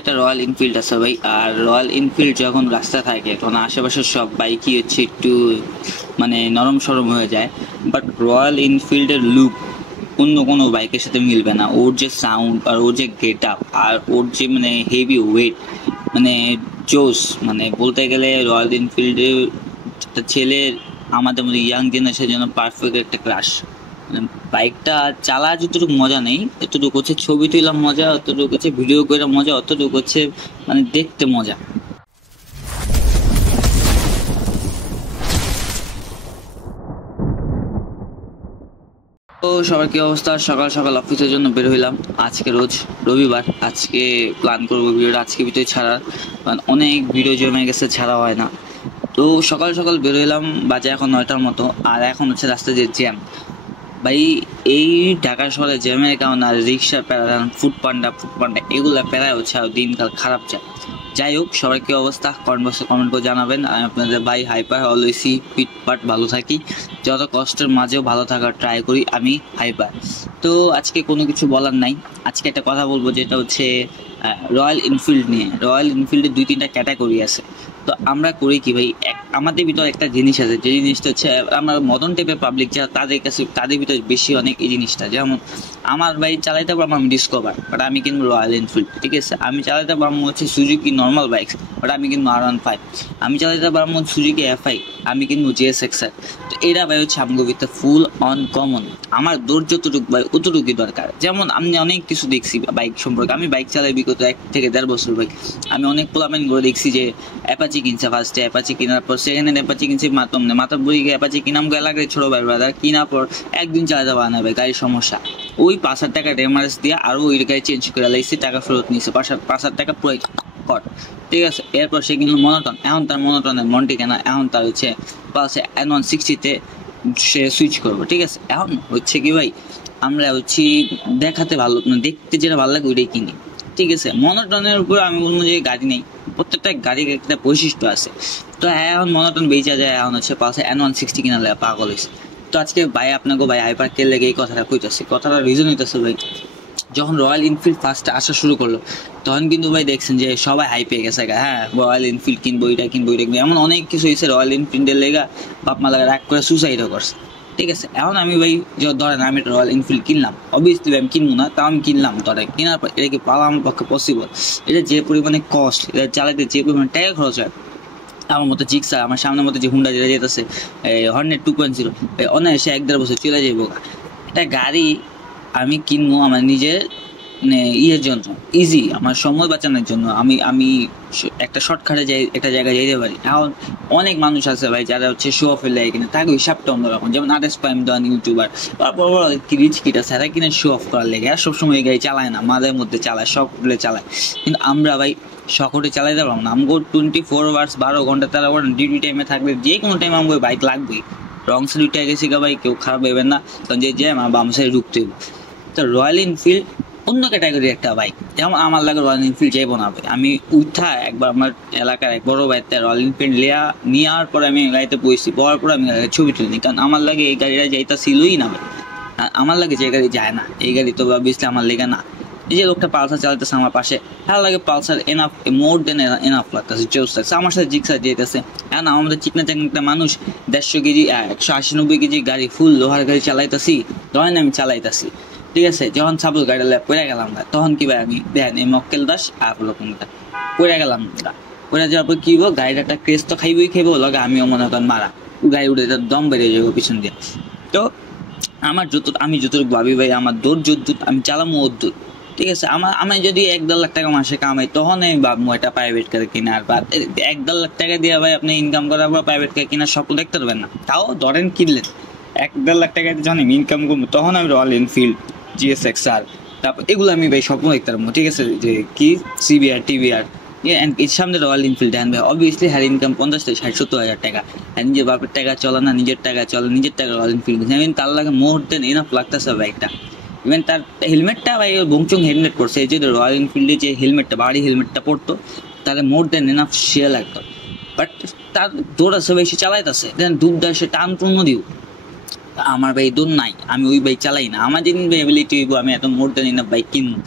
একটা royal Enfield আছে ভাই। আর রয়্যাল এনফিল্ড যখন রাস্তায় থাকে তখন আশেপাশের সব বাইকই হচ্ছে একটু মানে নরম সরম হয়ে যায়। বাট রয়্যাল এনফিল্ডের লুক অন্য কোনো বাইকের সাথে মিলবে না। ওর যে সাউন্ড আর ওর যে গেট আপ আর ওর যে মানে হেভি ওয়েট, মানে জোস, মানে বলতে গেলে রয়্যাল এনফিল্ডের একটা ছেলের আমাদের মধ্যে ইয়াং জেনারেশনের জন্য পারফেক্ট একটা ক্রাশ। মানে বাইকটা চালা যতটুকু মজা নেই, এতটুকু হচ্ছে ছবি তোলা মজা, অতটুকু হচ্ছে ভিডিও করে মজা, অতটুকু হচ্ছে মানে দেখতে মজা। তো সবার কি অবস্থা? সকাল সকাল অফিসের জন্য বের হইলাম। আজকে রোজ রবিবার, আজকে প্ল্যান করবো ভিডিওটা আজকে ভিতরে ছাড়ার, কারণ অনেক ভিডিও জমে গেছে, ছাড়া হয় না। তো সকাল সকাল বের হইলাম, বাজে এখন 9টার মতো। আর এখন হচ্ছে রাস্তায় যে জ্যাম ভাই, এই ঢাকা শহরে জ্যামের কারণে আর রিক্সা প্যারা, ফুড পান্ডা এগুলা প্যারায় হচ্ছে আর দিনকাল খারাপ যায়। যাই হোক, সবার কি অবস্থা কমেন্ট বক্সে কমেন্ট করে জানাবেন। আমি আপনাদের ভাই হাইপার অলওয়েসই ফিটপাট ভালো থাকি, যত কষ্টের মাঝেও ভালো থাকার ট্রাই করি আমি হাইপার। তো আজকে কোনো কিছু বলার নাই, আজকে একটা কথা বলবো যেটা হচ্ছে রয়্যাল এনফিল্ড নিয়ে। রয়্যাল এনফিল্ডের 2-3টা ক্যাটাগরি আছে। তো আমরা করি কি ভাই, আমাদের ভিতরে একটা জিনিস আছে, যে জিনিসটা হচ্ছে আমরা মডার্ন টাইপের পাবলিক যারা, তাদের কাছে তাদের ভিতরে বেশি অনেক এই জিনিসটা। যেমন আমার ভাই চালাইতে পারবো আমি ডিসকভার, বাট আমি কিনবো রয়্যাল এনফিল্ড, ঠিক আছে। আমি চালাতে পারবো হচ্ছে সুজুকি নর্মাল বাইক, বাট আমি কিনবো R15। আমি চালাতে পারবো সুজুকি FI, আমি কিনবো GSXR। তো এরা ভাই হচ্ছে আমাদের ভিতরে ফুল অন কমন। আমার দৌড় যতটুকু ভাই অতটুকুই দরকার। যেমন আমি অনেক কিছু দেখছি বাইক সম্পর্কে, আমি বাইক চালাই বিগত 1 থেকে 1.5 বছর ভাই। আমি অনেক প্লামেন্ট করে দেখছি যে অ্যাপাচি কিনছে, ফার্স্টে অ্যাপাচি কেনার পর সেকেন্ড হ্যান্ড অ্যাপাচি কিনছে, মাথার বুড়ি গিয়ে অ্যাপাচি কিনাম গেলে লাগে ছোটো ভাই ব্রাদার, কিনার পর একদিন চালাতে পারে না ভাই, গাড়ির সমস্যা। ওই 5,000 টাকা ড্যামারেজ দিয়ে আরও ওই গাড়ি চেঞ্জ করে লাইছি, টাকা ফেরত নিয়েছে, 5,000 টাকা পুরো কট, ঠিক আছে। এরপর সে কিন্তু মনোটন, এখন তার মনোটনের মন্টি কেনা, এখন তার হচ্ছে পালসে N160-তে সে সুইচ করবো, ঠিক আছে। এখন হচ্ছে কি ভাই, আমরা হচ্ছি দেখাতে ভালো, দেখতে যেটা ভালো লাগে ওইটাই কিনি, ঠিক আছে। মনোটনের উপর আমি বলবো যে গাড়ি নেই, প্রত্যেকটা গাড়ির একটা বৈশিষ্ট্য আছে। তো এখন মনোটন বেচা যায়, এখন হচ্ছে পাশে N160 কিনা লাগে পাগল হয়েছে। তো আজকে ভাই আপনাকে ভাই হাইপার কে লেগে এই কথাটা কইতেছি, কথাটা রিজন হইতেছে ভাই, যখন রয়্যাল এনফিল্ড ফার্স্ট আসা শুরু করলো তখন কিন্তু ভাই দেখছেন যে সবাই হাই পেয়ে গেছে, হ্যাঁ রয়্যাল এনফিল্ড কিনবো, এটা কিনবো, এটা কিনবো, এমন অনেক কিছু হয়েছে। রয়্যাল এনফিল্ডের লেগা বাপ মা লাগা রাগ করে সুসাইডও করছে, ঠিক আছে। এখন আমি ভাই ধরেন আমি রয়্যাল এনফিল্ড কিনলাম, অবভিয়াসলি আমি কিনবো না, তাও আমি কিনলাম। ধরেন কেনার পর এটা কি পাওয়া আমার পক্ষে পসিবল? এটা যে পরিমাণে কস্ট, এটা চালাতে যে পরিমাণে টাকা খরচ হয়, আমার মতো জিক্সার, আমার সামনের মতো যে হুন্ডা যেটা যেতেছে হর্নেট 2.0, অনায়াসে 1-1.5 বছর চলে যাবো। এটা গাড়ি আমি কিনবো আমার নিজের মানে ইয়ের জন্য, ইজি আমার সময় বাঁচানোর জন্য, আমি আমি একটা শর্টকাটে যাই, একটা জায়গায় যেতে পারি। এখন অনেক মানুষ আছে ভাই যারা হচ্ছে শো অফের লাগে কিনে, তাকে হিসাবটা অন্যরকম। যেমন আদেশ পাইম দেওয়ান ইউটিউবার বড় বড় রিচ কিট আছে, তারা কিনে শো অফ করার লেগে, আর সবসময় এই গাড়ি চালায় না, মাঝের মধ্যে চালায়, শখ করলে চালায়। কিন্তু আমরা ভাই শখটে চালাইতে পারবো না, আমগো 24 আওয়ার্স 12 ঘন্টা 13 ঘন্টা ডিউটি টাইমে থাকবে, যে কোনো টাইমে আমাকে বাইক লাগবেই। রং সাইড উঠে গেছি গা ভাই, কেউ খারাপ ভেবেন না, কারণ যে আমার বাম সাইডে ঢুকতে হবে। তো রয়্যাল এনফিল্ড অন্য ক্যাটাগরি একটা বাইক, যেমন আমার লাগে রয়্যাল এনফিল্ড যাইবো না ভাই। আমি উঠা একবার আমার এলাকার এক বড় ভাইতে রয়্যাল এনফিল্ড নেওয়ার পরে আমি গাড়িতে বসছি, পড়ার পরে আমি ছবি তুলিনি, কারণ আমার লাগে এই গাড়িটা যাইতা ছিলই না ভাই। আমার লাগে যে গাড়ি যায় না, এই গাড়ি তো অবভিয়াসলি আমার লেগে না। এই যে লোকটা পালসার চালাতেছে আমার পাশে, ভালো লাগে, পালসার এনাফ, মোর দেন এনাফ লাগতেছে, জোস লাগছে। আমার সাথে জিক্সার যেতেছে, এখন আমাদের চিকনা চাকনা মানুষ 150 কেজি 180-90 কেজি গাড়ি, ফুল লোহার গাড়ি চালাইতেছি, ধরেন আমি চালাইতেছি, ঠিক আছে। যখন সাপোজ গাড়িটা পড়ে গেলাম না, তখন কি ভাই আমি দেখেন এই মক্কেল দাস আর লোকটা পড়ে গেলাম না, পড়ে যাওয়ার পর কি হবো, গাড়িটা একটা ক্রেস তো খাইবো লগে, আমিও মনে করেন মারা, গাড়ি উঠে দম বেরিয়ে যাবো পিছন দিয়ে। তো আমি যতটুকু ভাবি ভাই, আমার দৌড় যদ্দূর আমি চালামো অদ্দূর, ঠিক আছে। আমি যদি 1-1.5 লাখ টাকা মাসে কামাই, তখন আমি ভাববো এটা প্রাইভেট কার কিনা। আর 1-1.5 লাখ টাকা দিয়ে ভাই আপনি ইনকাম করার পর প্রাইভেট কার কিনা স্বপ্ন দেখতে পারবেন না। তাও ধরেন কিনলেন 1-1.5 লাখ টাকা দিয়ে যখন আমি ইনকাম করবো, তখন আমি রয়্যাল এনফিল্ড, GSXR, তারপর এগুলো আমি ভাই স্বপ্ন দেখতে পারবো, ঠিক আছে। যে কি CBR TVR, এর সামনে রয়্যাল এনফিল্ড দেন ভাই, অবভিয়াসলি হ্যার ইনকাম 50-60-70 হাজার টাকা, হ্যাঁ নিজের বাপের টাকা চলে না, নিজের টাকা চলে, নিজের টাকা রয়্যাল এনফিল্ড, তার লাগে মোর দেন এনাফ লাগতেছে বাইকটা। ইভেন তার হেলমেটটা ভাই বংচং হেলমেট পড়ছে, এই যে রয়্যাল এনফিল্ডে যে হেলমেটটা, বাড়ি হেলমেটটা পড়তো, তাহলে মোর দেন এনাফ সে লাগতো। বাট তার দৌড় আছে ভাই, সে চালাইতেছে, দেন দুধ দেয়, সে টান পূর্ণ দিও। আমার ভাই দৌড় নাই, আমি ওই বাইক চালাই না। আমার যেদিন ভাই অ্যাবিলিটি হইব আমি এত মোর দেন এনাফ বাইক কিনবো,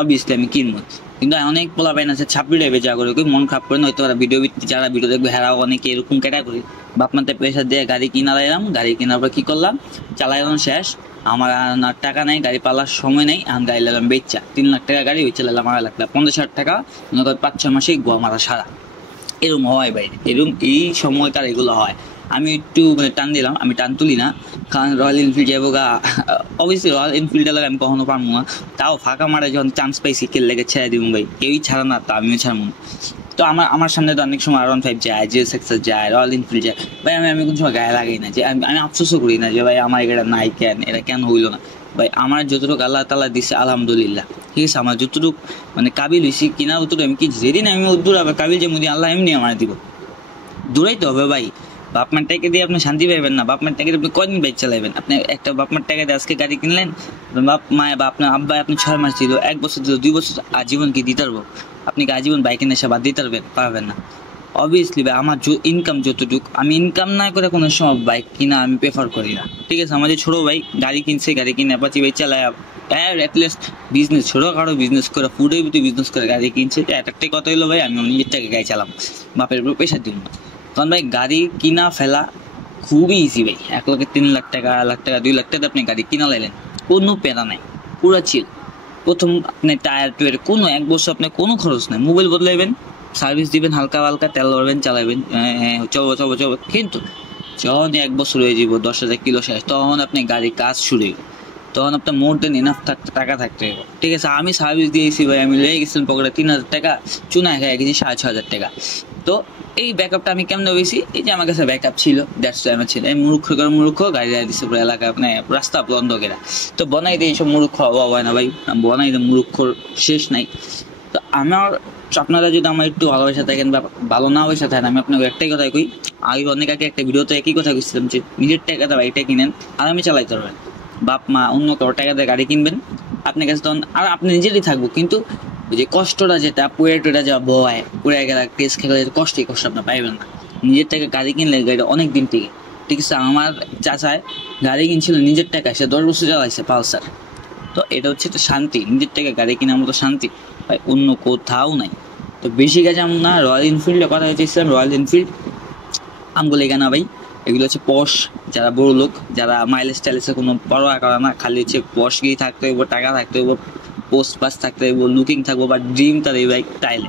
অবভিয়াসলি আমি কিনবো। কিন্তু অনেক পোলা পাইন আছে ছাপড়ি টাইপের যা করে মন খারাপ করে না, হয়তো ভিডিও যারা ভিডিও দেখবে হেরাও অনেকে এরকম ক্যাটাগরি। বাপ মাতে পয়সা দিয়ে গাড়ি কিনা লাইলাম, গাড়ি কেনার পর কি করলাম, চালাইলাম শেষ, আমার আর টাকা নাই, গাড়ি পালার সময় নেই, আমি গাড়ি লাইলাম বেচা 3 লাখ টাকা গাড়ি বেচে লাইলাম 2.5 লাখ 50,000 টাকা, মনে করেন 5-6 মাসে গোয়া মারা সারা। এরকম হয় ভাই, এরকম এই সময়কার এগুলো হয়। আমি একটু মানে টান দিলাম, আমি টান তুলি না, কারণ রয়্যাল এনফিল্ড যাবো গা, অবশ্যই রয়্যাল এনফিল্ডের লাগে আমি কখনো পারবো না। তাও ফাঁকা মারা যখন চান্স পাইছি কেল লেগে ছেড়ে দিব ভাই, কেউই ছাড়া না, তো আমিও ছাড়বো না। তো আমার সামনে তো অনেক সময় R15 যায়, জিএস এক্সার যায়, রয়্যাল এনফিল্ড যায়, ভাই আমি কোন সময় গায়ে লাগাই না, যে আমি আফসোসও করি না যে ভাই আমার এটা নাই, কেন এটা কেন হইলো না। ভাই আমার যতটুকু আল্লাহ তাআলা দিচ্ছে আলহামদুলিল্লাহ, ঠিক আছে, আমার যতটুকু মানে কাবিল হয়েছি কিনা অতটুকু আমি কি, যেদিন আমি দূর হবে কাবিল যে মুদি আল্লাহ এমনি আমার দিব, দূরাইতে হবে ভাই। বাপ মার টাকা দিয়ে আপনি শান্তি পাইবেন না, বাপ মার টাকা দিয়ে আপনি কয়দিন বাইক চালাবেন। আপনি একটা বাপ মার টাকা দিয়ে আজকে গাড়ি কিনলেন, বাপ মায় বা আপনার আব্বাই আপনি 6 মাস দিল, 1 বছর দিল, 2 বছর, আজীবন কি দিতে পারবো? আপনি কি আজীবন বাইকে নেশা বাদ দিতে পারবেন না। অবভিয়াসলি ভাই আমার ইনকাম যতটুকু, আমি ইনকাম না করে কোনো সময় বাইক কিনা আমি প্রেফার করি না, ঠিক আছে। আমাদের ছোটো ভাই গাড়ি কিনছে, গাড়ি কিনে অ্যাপাচি বাইক চালায়, অ্যাটলিস্ট বিজনেস ছোটোখাটো বিজনেস করে, ফুডের ভিতরে বিজনেস করে গাড়ি কিনছে, একটাই কথা হলো ভাই আমি নিজের টাকা গাড়ি চালাম, বাপের উপর প্রেশার দিব না। কারণ ভাই গাড়ি কিনা ফেলা খুবই ইজি ভাই, 1 লাখে 3 লাখ টাকা, 1 লাখ টাকা 2 লাখ টাকা আপনি গাড়ি কিনা লাইলেন, কোনো প্যারা নাই, পুরা চিল। প্রথম আপনি টায়ার টুয়ার কোনো 1 বছর আপনার কোনো খরচ নাই, মোবাইল বদলাইবেন, সার্ভিস দিবেন, হালকা হালকা তেল ভরবেন, চালাবেন, হ্যাঁ চব। কিন্তু যখন 1 বছর হয়ে যাব, 10,000 কিলো শেষ, তখন আপনি গাড়ি কাজ শুরু হইব, তখন আপনার মোর দেন এনাফ টাকা থাকতে হবে, ঠিক আছে। আমি সার্ভিস দিয়েছি ভাই, আমি লেগে গেছিলাম পকেটে 3,000 টাকা, চুনা খেয়ে গেছি 6,500 টাকা। তো এই ব্যাকআপটা আমি কেমন হয়েছি, এই যে আমার কাছে ব্যাকআপ ছিল, দ্যাটস আমার ছিল, এই মূর্খ গাড়ি দিচ্ছে পুরো এলাকা, মানে রাস্তা বন্ধ করে। তো বনাই দিয়ে এইসব মূর্খ অভাব হয় না ভাই, বনাই দিয়ে মূর্খর শেষ নাই। তো আমার আপনারা যদি আমার একটু ভালোবাসা থাকেন বা ভালো না বসে থাকেন, আমি আপনাকে একটাই কথা কই, আমি অনেক আগে একটা ভিডিওতে একই কথা কইছিলাম যে নিজের টাকাতে বাইকটা কিনেন, আর আমি চালাইতে পারবেন। বাপ মা অন্য কারো টাকা দিয়ে গাড়ি কিনবেন, আপনার কাছে তখন আর আপনি নিজেরই থাকবো, কিন্তু ওই যে কষ্টটা যেটা পুয়েটা যা বয়, পুরে গেলে টেস্ট খেলে কষ্ট আপনার পাইবেন না। নিজের টাকা গাড়ি কিনলে গাড়িটা অনেক দিন টিকে, ঠিক আছে। আমার চাচায় গাড়ি কিনছিল নিজের টাকা, সে 10 বছর চালাইছে পালসার। তো এটা হচ্ছে একটা শান্তি, নিজের টাকা গাড়ি কেনার মতো শান্তি ভাই অন্য কোথাও নাই। তো বেশি কাজ এমন না, রয়্যাল এনফিল্ডের কথা চাইছিলাম, রয়্যাল এনফিল্ড আমগুলো এখানে ভাই, এগুলো হচ্ছে পশ, যারা বড় লোক, যারা মাইলেজ টাইলেজে কোনো পরোয়া করে না, খালি হচ্ছে পশ গিয়ে থাকতে হইব, টাকা থাকতে হইব, পোস্ট পাস থাকতে হইব, লুকিং থাকবো, বা ড্রিম তার এই বাইক টাইলে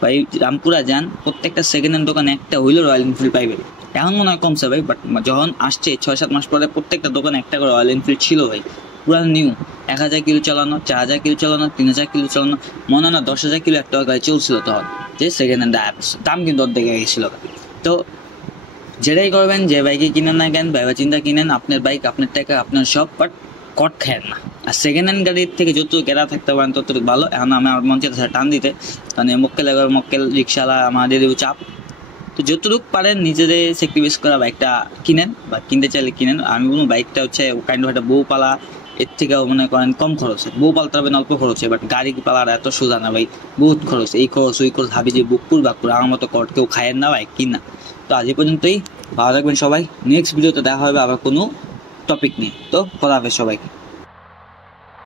ভাই রামপুরা যান, প্রত্যেকটা সেকেন্ড হ্যান্ড দোকানে একটা হইলো রয়্যাল এনফিল্ড পাইবে। এখন মনে হয় কমছে ভাই, বাট যখন আসছে 6-7 মাস পরে প্রত্যেকটা দোকানে একটা করে রয়্যাল এনফিল্ড ছিল ভাই, পুরা নিউ, 1,000 কিলো চালানো, 4,000 কিলো চালানো, 3,000 কিলো চালানো, মনে হয় না 10,000 কিলো একটা গাড়ি চলছিল তখন, যে সেকেন্ড হ্যান্ড দাম কিন্তু অর্ধেক গেছিল। তো যেটাই করবেন, যে বাইকে কিনেন না কেন, ভাইবা চিন্তা কিনেন, আপনার বাইক, আপনার টাকা, আপনার সব, বাট কট খায়েন না। আর সেকেন্ড হ্যান্ড গাড়ির থেকে যত কেরা থাকতে পারেন ততটুকু ভালো। এখন আমার মন চাইছে টান দিতে, কারণ মক্কেল রিক্সাওয়ালা আমাদের চাপ। তো যতটুকু পারেন নিজেদের স্যাক্রিফাইস করা বাইকটা কিনেন, বা কিনতে চাইলে কিনেন। আমি বলবো বাইকটা হচ্ছে কাইন্ড অফ একটা বউ পালা, এর থেকেও মনে করেন কম খরচে, বউ পালতে হবে অল্প খরচে, বাট গাড়ি পালার এত সোজা না ভাই, বহুত খরচ, এই খরচ ওই খরচ, ভাবি যে বুকপুর বাকুর আমার মতো কট কেউ খায়েন না ভাই কিনা। তো আজ পর্যন্তই, ভালো থাকবেন সবাই, নেক্সট ভিডিওতে দেখা হবে আবার কোনো টপিক নিয়ে। তো খোদা হাফেজ সবাইকে।